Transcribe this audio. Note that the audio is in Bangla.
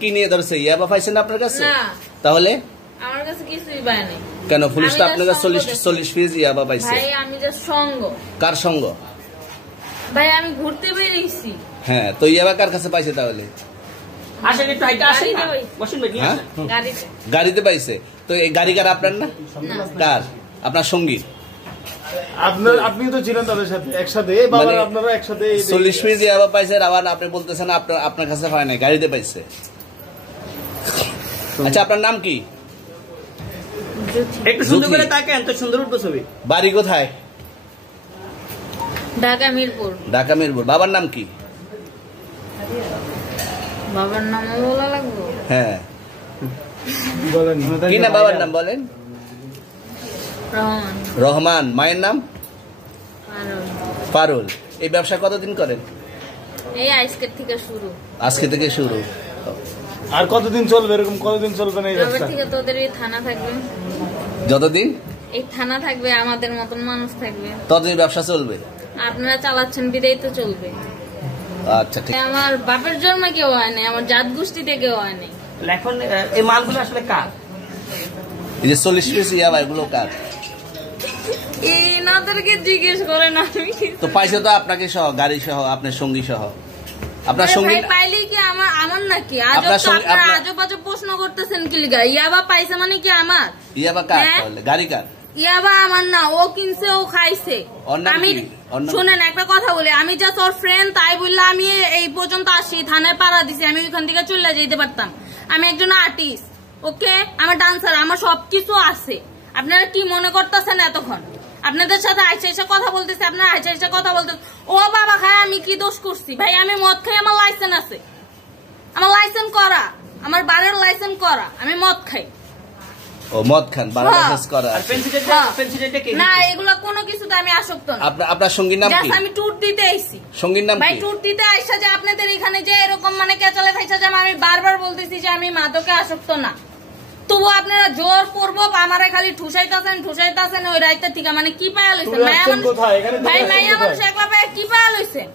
কি নিয়ে ধরছে? ইয়াবা পাইছেন আপনার কাছে? তাহলে আমার কাছে কিছুই পাই নাই। কেন পুলিশ তো আপনার কাছে 40 পিস ইয়াবা পাইছে? ভাই আমি জাস্ট সঙ্গ। কার সঙ্গ? ভাই আমি ঘুরতে বেরিয়েছি। হ্যাঁ, তো ইয়াবা কার কাছে পাইছে তাহলে? আসেন একটু হাইটা আসেন, বসুন ভাই। গাড়িতে। গাড়িতে পাইছে? তো এই গাড়ি কার? আপনার না? কার? আপনার সঙ্গী? আপনি তো ছিলেন তাদের সাথে একসাথে, আপনারা একসাথে 40 পিস ইয়াবা পাইছে, আবার আপনি বলতেছেন আপনার কাছে হয় না, গাড়িতে পাইছে। আচ্ছা, আপনার নাম কি? একটু সুন্দর করে তাকান, তো সুন্দর উঠবে ছবি। বাড়ি কোথায়? ঢাকা মিরপুর। ঢাকা মিরপুর। বাবার নাম কি? বাবার নাম বলা লাগবে? হ্যাঁ, বলেন কি না বাবার নাম বলেন? রহমান। রহমান। মায়ের নাম? পারুল। এই ব্যবসা কতদিন করেন? এই আজকের থেকে শুরু। আজকে থেকে শুরু। আর কতদিন চলবে? এরকম কতদিন চলবে না এই এবার ব্যবসা? থেকে তোদের এই থানা থাকবে, যতদিন এই থানা থাকবে, আমাদের মতন মানুষ থাকবে, ততদিন ব্যবসা চলবে। আপনারা চালাচ্ছেন বিদায় তো চলবে। আচ্ছা, ঠিক। আমার বাপের জন্মে কেউ হয় নাই, আমার জাত গোষ্ঠীতে কেউ হয় নাই। এখন এই মালগুলো আসলে কার? এই যে 40 পিস ইয়াবা, এগুলো কার? এনাদেরকে জিজ্ঞেস করেন। আমি তো পাইছে তো আপনাকে সহ, গাড়ি সহ, আপনার সঙ্গী সহ। আপনার সঙ্গী পাইলে কি আমার নাকি? আজব আজব প্রশ্ন করতেছেন কি লিগা? ইয়াবা পাইছে মানে কি আমার? ইয়াবা কার তাহলে? গাড়ি কার? ইয়াবা আমার না, ও কিনছে, ও খাইছে। আমি শুনেন একটা কথা বলি, আমি জাস্ট ওর ফ্রেন্ড, তাই বললে আমি এই পর্যন্ত আসি, থানায় পাড়া দিছি, আমি ওইখান থেকে চলে যেতে পারতাম। আমি একজন আর্টিস্ট, ওকে, আমার ডান্সার, আমার সবকিছু আছে। আপনারা কি মনে করতেছেন এতক্ষণ? আপনাদের সাথে আইসা এসে কথা বলতেছে, আপনারা আইসা এসে কথা বলতেছে। ও বাবা খায়, আমি কি দোষ করছি? ভাই আমি মদ খাই, আমার লাইসেন্স আছে, আমার লাইসেন্স করা, আমার বারের লাইসেন্স করা, আমি মদ খাই। ও মদ খান, বারের লাইসেন্স করা। আর পেন্সিলটা কি? না, এগুলা কোনো কিছুতে আমি আসক্ত না। আপনার সঙ্গীর নাম কি? আমি ট্যুর দিতে আইছি। সঙ্গীর নাম কি? ভাই ট্যুর দিতে আইসা যে আপনাদের এখানে যে এরকম মানে কেচালে খাইছা যে আমি বারবার বলতেছি যে আমি মাদকে আসক্ত না, তবু আপনারা জোর করবো আমারে খালি ঠুসাইতাছেন ওই রাইতে থেকে। মানে কি পায়া লইছেন? ভাই মাইয়া মানুষ একলা পায়া কি পায়া লইছেন?